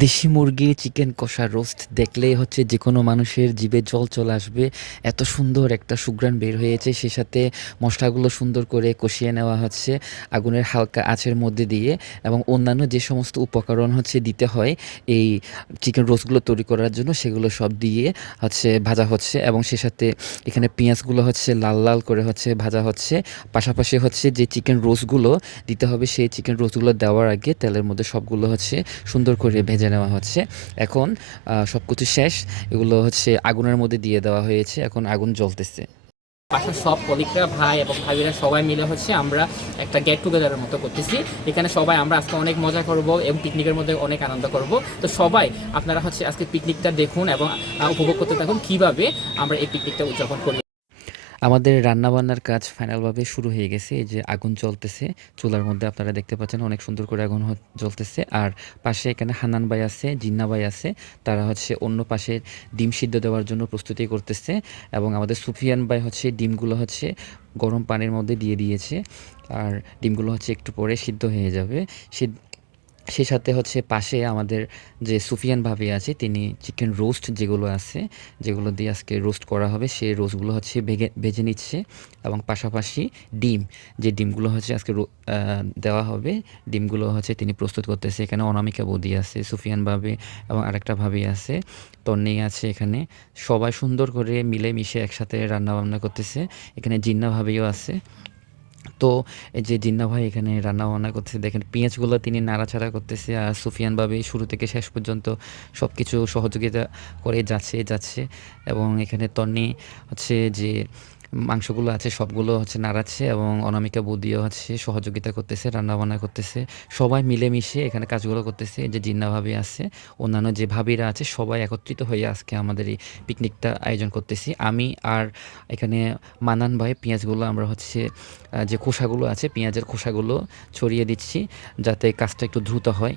দেশি মুরগির চিকেন কষা রোস্ট দেখলেই হচ্ছে যেকোনো মানুষের জিভে জল চলে আসবে। এত সুন্দর একটা সুঘ্রাণ বের হয়েছে। সে সাথে মসলাগুলো সুন্দর করে কষিয়ে নেওয়া হচ্ছে আগুনের হালকা আঁচের মধ্যে দিয়ে, এবং অন্যান্য যে সমস্ত উপকরণ হচ্ছে দিতে হয় এই চিকেন রোস্টগুলো তৈরি করার জন্য, সেগুলো সব দিয়ে হচ্ছে ভাজা হচ্ছে, এবং সে সাথে এখানে পেঁয়াজগুলো হচ্ছে লাল লাল করে হচ্ছে ভাজা হচ্ছে। পাশাপাশি হচ্ছে যে চিকেন রোস্টগুলো দিতে হবে, সেই চিকেন রোস্টগুলো দেওয়ার আগে তেলের মধ্যে সবগুলো হচ্ছে সুন্দর করে ভেজে নেওয়া হচ্ছে। এখন সব কিছু শেষ, এগুলো হচ্ছে আগুনের মধ্যে দিয়ে দেওয়া হয়েছে, এখন আগুন জ্বলতেছে। বাসার সব কলিগরা, ভাই এবং ভাবিরা সবাই মিলে হচ্ছে আমরা একটা গেট টুগেদারের মতো করতেছি। এখানে সবাই আমরা আজকে অনেক মজা করব এবং পিকনিকের মধ্যে অনেক আনন্দ করব। তো সবাই আপনারা হচ্ছে আজকে পিকনিকটা দেখুন এবং উপভোগ করতে থাকুন কীভাবে আমরা এই পিকনিকটা উদযাপন করি। আমাদের রান্নাবান্নার কাজ ফাইনালভাবে শুরু হয়ে গেছে। এই যে আগুন জ্বলতেছে চুলার মধ্যে, আপনারা দেখতে পাচ্ছেন অনেক সুন্দর করে আগুন জ্বলতেছে। আর পাশে এখানে হান্নান ভাই আছে, জিন্না ভাই আছে, তারা হচ্ছে অন্য পাশে ডিম সিদ্ধ দেওয়ার জন্য প্রস্তুতি করতেছে। এবং আমাদের সুফিয়ান ভাই হচ্ছে ডিমগুলো হচ্ছে গরম পানির মধ্যে দিয়ে দিয়েছে, আর ডিমগুলো হচ্ছে একটু পরে সিদ্ধ হয়ে যাবে। সেই সাথে হচ্ছে পাশে আমাদের যে সুফিয়ান ভাবি আছে, তিনি চিকেন রোস্ট যেগুলো আছে, যেগুলো দিয়ে আজকে রোস্ট করা হবে, সেই রোস্টগুলো হচ্ছে ভেজে নিচ্ছে। এবং পাশাপাশি ডিম, যে ডিমগুলো হচ্ছে আজকে দেওয়া হবে, ডিমগুলো হচ্ছে তিনি প্রস্তুত করতেছে। এখানে অনামিকা বৌদি আছে, সুফিয়ান ভাবি এবং আরেকটা ভাবি আছে, তন্নি আছে। এখানে সবাই সুন্দর করে মিলেমিশে একসাথে রান্নাবান্না করতেছে। এখানে জিন্না ভাবিও আছে। তো এই যে জিন্না ভাই এখানে রান্না-বান্না করতেছে, দেখেন পেঁয়াজগুলো তিনি নাড়াচাড়া করতেছে, আর সুফিয়ান ভাবি শুরু থেকে শেষ পর্যন্ত সবকিছু সহযোগিতা করে যাচ্ছে। এবং এখানে তন্নি হচ্ছে যে মাংসগুলো আছে সবগুলো হচ্ছে নাড়াচ্ছে, এবং অনামিকা বৌদিও হচ্ছে সহযোগিতা করতেছে, রান্না-বান্না করতেছে। সবাই মিলেমিশে এখানে কাজগুলো করতেছে। এই যে জিন্না ভাবি আছে, অন্যান্য যে ভাবিরা আছে, সবাই একত্রিত হয়ে আজকে আমাদের এই পিকনিকটা আয়োজন করতেছি। আমি আর এখানে মান্নান ভাই পেঁয়াজগুলো আমরা হচ্ছে যে খোসাগুলো আছে, পেঁয়াজের খোসাগুলো ছড়িয়ে দিচ্ছি, যাতে কাজটা একটু দ্রুত হয়।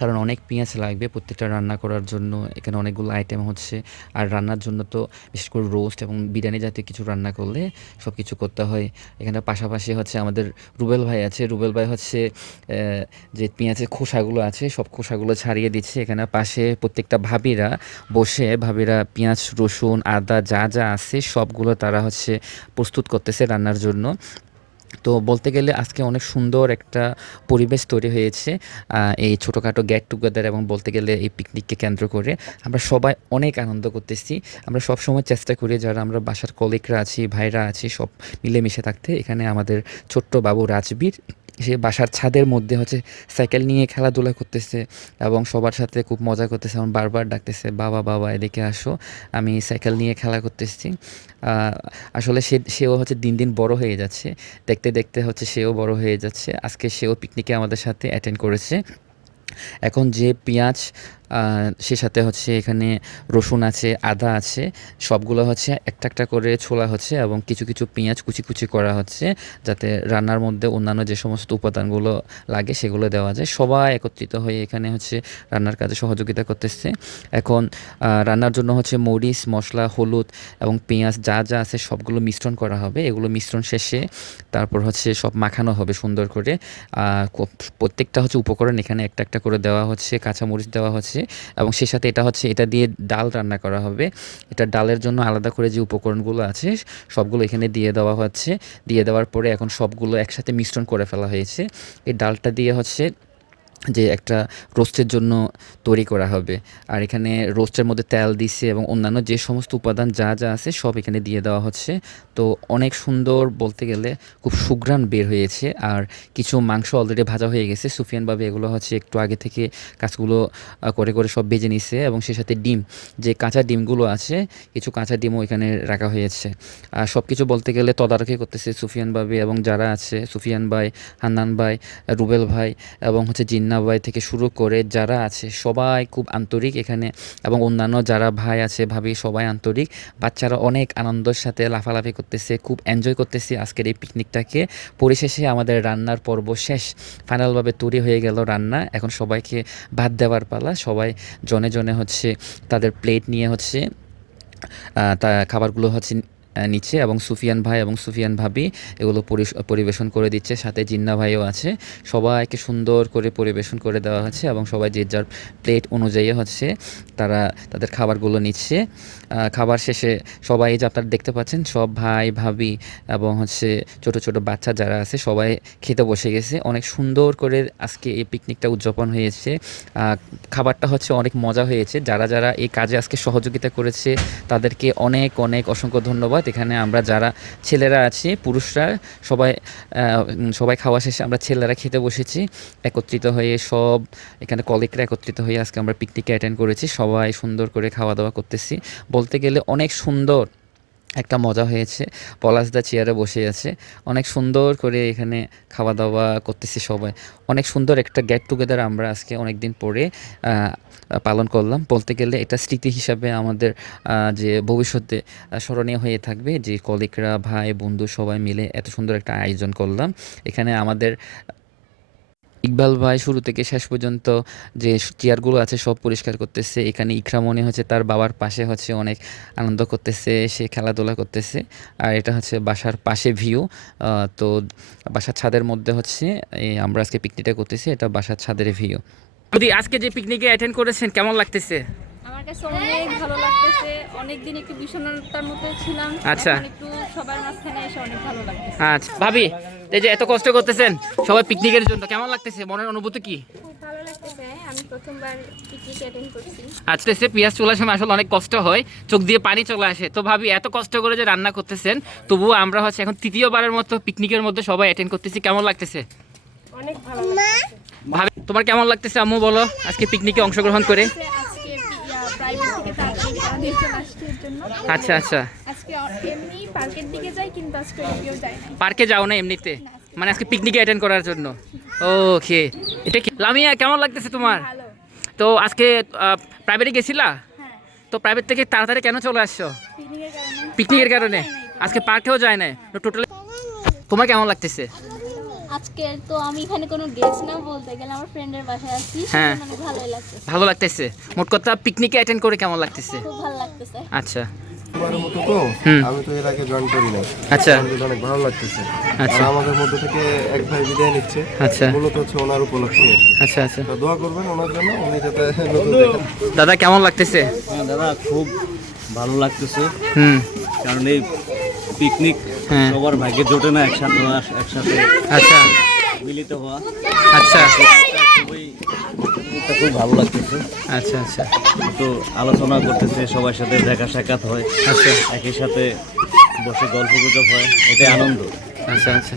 কারণ অনেক পেঁয়াজ লাগবে প্রত্যেকটা রান্না করার জন্য। এখানে অনেকগুলো আইটেম হচ্ছে। আর রান্নার জন্য তো বিশেষ করে রোস্ট এবং বিরিয়ানি জাতীয় কিছু রান্না করলে সব কিছু করতে হয়। এখানে পাশাপাশি হচ্ছে আমাদের রুবেল ভাই আছে। রুবেল ভাই হচ্ছে যে পেঁয়াজের খোসাগুলো আছে, সব খোসাগুলো ছাড়িয়ে দিচ্ছে। এখানে পাশে প্রত্যেকটা ভাবিরা বসে, ভাবিরা পেঁয়াজ, রসুন, আদা যা আছে সবগুলো তারা হচ্ছে প্রস্তুত করতেছে রান্নার জন্য। তো বলতে গেলে আজকে অনেক সুন্দর একটা পরিবেশ তৈরি হয়েছে এই ছোটোখাটো গেট টুগেদার, এবং বলতে গেলে এই পিকনিককে কেন্দ্র করে আমরা সবাই অনেক আনন্দ করতেছি। আমরা সবসময় চেষ্টা করি যারা আমরা বাসার কলিগরা আছি, ভাইরা আছি, সব মিলেমিশে থাকতে। এখানে আমাদের ছোট্ট বাবু রাজবীর, সে বাসার ছাদের মধ্যে হচ্ছে সাইকেল নিয়ে খেলাধুলা করতেছে এবং সবার সাথে খুব মজা করতেছে, আমার বারবার ডাকতেছে, বাবা বাবা এদিকে আসো, আমি সাইকেল নিয়ে খেলা করতেছি। আসলে সেও হচ্ছে দিন দিন বড় হয়ে যাচ্ছে, দেখতে দেখতে হচ্ছে সেও বড় হয়ে যাচ্ছে। আজকে সেও পিকনিকে আমাদের সাথে অ্যাটেন্ড করেছে। এখন যে পেঁয়াজ, সে সাথে হচ্ছে এখানে রসুন আছে, আদা আছে, সবগুলো হচ্ছে একটা করে ছোলা হচ্ছে, এবং কিছু পেঁয়াজ কুচি করা হচ্ছে, যাতে রান্নার মধ্যে অন্যান্য যে সমস্ত উপাদানগুলো লাগে সেগুলো দেওয়া যায়। সবাই একত্রিত হয়ে এখানে হচ্ছে রান্নার কাজে সহযোগিতা করতেছে। এখন রান্নার জন্য হচ্ছে মরিচ, মশলা, হলুদ এবং পেঁয়াজ যা আছে সবগুলো মিশ্রণ করা হবে। এগুলো মিশ্রণ শেষে তারপর হচ্ছে সব মাখানো হবে সুন্দর করে। প্রত্যেকটা হচ্ছে উপকরণ এখানে একটা করে দেওয়া হচ্ছে, কাঁচামরিচ দেওয়া হচ্ছে, এবং সেই সাথে এটা দিয়ে ডাল রান্না করা হবে। এটা ডালের জন্য আলাদা করে যে উপকরণগুলো আছে সবগুলো এখানে দিয়ে দেওয়া হচ্ছে। দিয়ে দেওয়ার পরে এখন সবগুলো একসাথে মিশ্রণ করে ফেলা হয়েছে। এই ডালটা দিয়ে হচ্ছে যে একটা রোস্টের জন্য তৈরি করা হবে। আর এখানে রোস্টের মধ্যে তেল দিছে, এবং অন্যান্য যে সমস্ত উপাদান যা আছে সব এখানে দিয়ে দেওয়া হচ্ছে। তো অনেক সুন্দর, বলতে গেলে খুব সুঘ্রাণ বের হয়েছে। আর কিছু মাংস অলরেডি ভাজা হয়ে গেছে। সুফিয়ান বাবু এগুলো হচ্ছে একটু আগে থেকে কাজগুলো করে সব ভেজে নিছে, এবং সেই সাথে ডিম, যে কাঁচা ডিমগুলো আছে, কিছু কাঁচা ডিমও এখানে রাখা হয়েছে। আর সব কিছু বলতে গেলে তদারকি করতেছে সুফিয়ান বাবু, এবং যারা আছে সুফিয়ান ভাই, হান্নান ভাই, রুবেল ভাই, এবং হচ্ছে জিন্না ভাই থেকে শুরু করে যারা আছে সবাই খুব আন্তরিক এখানে, এবং অন্যান্য যারা ভাই আছে, ভাবি, সবাই আন্তরিক। বাচ্চারা অনেক আনন্দের সাথে লাফালাফি করতেছে, খুব এনজয় করতেছি আজকের এই পিকনিকটাকে। পরিশেষে আমাদের রান্নার পর্ব শেষ, ফাইনালভাবে তৈরি হয়ে গেল রান্না। এখন সবাইকে ভাত দেওয়ার পালা। সবাই জনে জনে হচ্ছে তাদের প্লেট নিয়ে হচ্ছে তা খাবারগুলো হচ্ছে নিচ্ছে এবং সুফিয়ান ভাই এবং সুফিয়ান ভাবি এগুলো পরিবেশন করে দিচ্ছে, সাথে জিন্না ভাইও আছে। সবাইকে সুন্দর করে পরিবেশন করে দেওয়া হচ্ছে এবং সবাই যে যার প্লেট অনুযায়ী হচ্ছে তারা তাদের খাবারগুলো নিচ্ছে। খাবার শেষে সবাই যে আপনারা দেখতে পাচ্ছেন সব ভাই ভাবি এবং হচ্ছে ছোট ছোট বাচ্চা যারা আছে সবাই খেতে বসে গেছে। অনেক সুন্দর করে আজকে এই পিকনিকটা উদযাপন হয়েছে। খাবারটা হচ্ছে অনেক মজা হয়েছে। যারা যারা এই কাজে আজকে সহযোগিতা করেছে তাদেরকে অনেক অনেক অসংখ্য ধন্যবাদ। এখানে আমরা যারা ছেলেরা আছি পুরুষরা সবাই খাওয়া শেষে আমরা ছেলেরা খেতে বসেছি একত্রিত হয়ে। সব এখানে কলিগরা একত্রিত হয়ে আজকে আমরা পিকনিকে অ্যাটেন্ড করেছি। সবাই সুন্দর করে খাওয়া দাওয়া করতেছি। বলতে গেলে অনেক সুন্দর একটা মজা হয়েছে। পলাশদা চেয়ারে বসে আছে, অনেক সুন্দর করে এখানে খাওয়া দাওয়া করতেছি সবাই। অনেক সুন্দর একটা গেট টুগেদার আমরা আজকে অনেক দিন পরে পালন করলাম। বলতে গেলে এটা স্মৃতি হিসাবে আমাদের যে ভবিষ্যতে স্মরণীয় হয়ে থাকবে, যে কলিগরা ভাই বন্ধু সবাই মিলে এত সুন্দর একটা আয়োজন করলাম। এখানে আমাদের ইকবাল ভাই শুরু থেকে শেষ পর্যন্ত যে চেয়ারগুলো আছে সব পরিষ্কার করতেছে। এখানে ইকরা মনে হচ্ছে তার বাবার পাশে হচ্ছে অনেক আনন্দ করতেছে, সে খেলাধুলা করতেছে। আর এটা হচ্ছে বাসার পাশে ভিউ। তো বাসার ছাদের মধ্যে হচ্ছে আমরা আজকে পিকনিকটা করতেছি, এটা বাসার ছাদের ভিউ। যদি আজকে যে পিকনিকে অ্যাটেন্ড করেছেন কেমন লাগতেছে? আমার কাছে অনেক ভালো লাগতেছে। অনেকদিন একটু বিষণ্ণতার মতো ছিলাম, আচ্ছা। এখন একটু সবার মাঝখানে এসে অনেক ভালো লাগতেছে। আচ্ছা ভাবি, এই যে এত কষ্ট করতেছেন সবাই পিকনিকের জন্য, কেমন লাগতেছে? মনের অনুভূতি কি? খুব ভালো লাগতেছে। আমি প্রথমবার পিকনিক অ্যাটেন্ড করছি। আজকে সে পেঁয়াজ চুলার সময় আসলে অনেক কষ্ট হয়, চোখ দিয়ে পানি চলে আসে। তো ভাবি এত কষ্ট করে যে রান্না করতেছেন, তবুও আমরা হচ্ছে এখন তৃতীয়বারের মতো পিকনিকের মধ্যে সবাই অ্যাটেন্ড করতেছি, কেমন লাগতেছে? অনেক ভালো লাগতেছে। ভাবি তোমার কেমন লাগতেছে আম্মু বলো আজকে পিকনিকে অংশগ্রহণ করে? আজকে প্রাইভেট থেকে তাড়াতাড়ি চলে আসছে এর জন্য। আচ্ছা আচ্ছা, আজকে এমনি পার্কের দিকে যাই, কিন্তু আজকে কেউ যায় না। পার্কে যাও না এমনিতে, মানে আজকে পিকনিকে অ্যাটেন্ড করার জন্য? ওকে, এটা কি লামিয়া কেমন লাগতেছে তোমার? ভালো। তো আজকে প্রাইভেটে গেছিলা? হ্যাঁ, তো প্রাইভেট থেকে তাড়াতাড়ি কেন চলে আসছো? পিকনিকের কারণে। পিকনিকের কারণে? আজকে পার্কেও যায় না টোটালি? তোমার কেমন লাগতেছে? আজকে তো আমি এখানে কোনো গেস্ট না, বলতে গেলে আমার ফ্রেন্ডের বাসায় আছি, হ্যাঁ। অনেক ভালোই লাগতেছে। ভালো লাগতেছে। মোট কথা পিকনিকে অ্যাটেন্ড করে কেমন লাগতেছে? খুব ভালো লাগতেছে। আচ্ছা বারের মতো তো হুম। আমি তো এর আগে জয়েন করি না। আচ্ছা। আলহামদুলিল্লাহ অনেক ভালো লাগতেছে। আচ্ছা। আর আমাদের মধ্যে থেকে এক ভাই বিদায় নিচ্ছে, আচ্ছা মূলত হচ্ছে ওনার উপলক্ষে আর কি। আচ্ছা আচ্ছা। তো দোয়া করবেন ওনার জন্য, উনি যাতে নতুন দেখেন। দাদা কেমন লাগতেছে? হ্যাঁ দাদা, খুব ভালো লাগতেছে। হুম। কারণ এই পিকনিক হ্যাঁ। সবার ভাগ্যে জোটে না, একসাথে হওয়া, একসাথে আচ্ছা মিলিত হওয়া। আচ্ছা এটা খুব ভালো লাগতেছে। আচ্ছা আচ্ছা তো আলোচনা করতেছে, সবার সাথে দেখা সাক্ষাৎ হয়, আচ্ছা একই সাথে বসে গল্প গুজব হয়, এটাই আনন্দ। আচ্ছা আচ্ছা।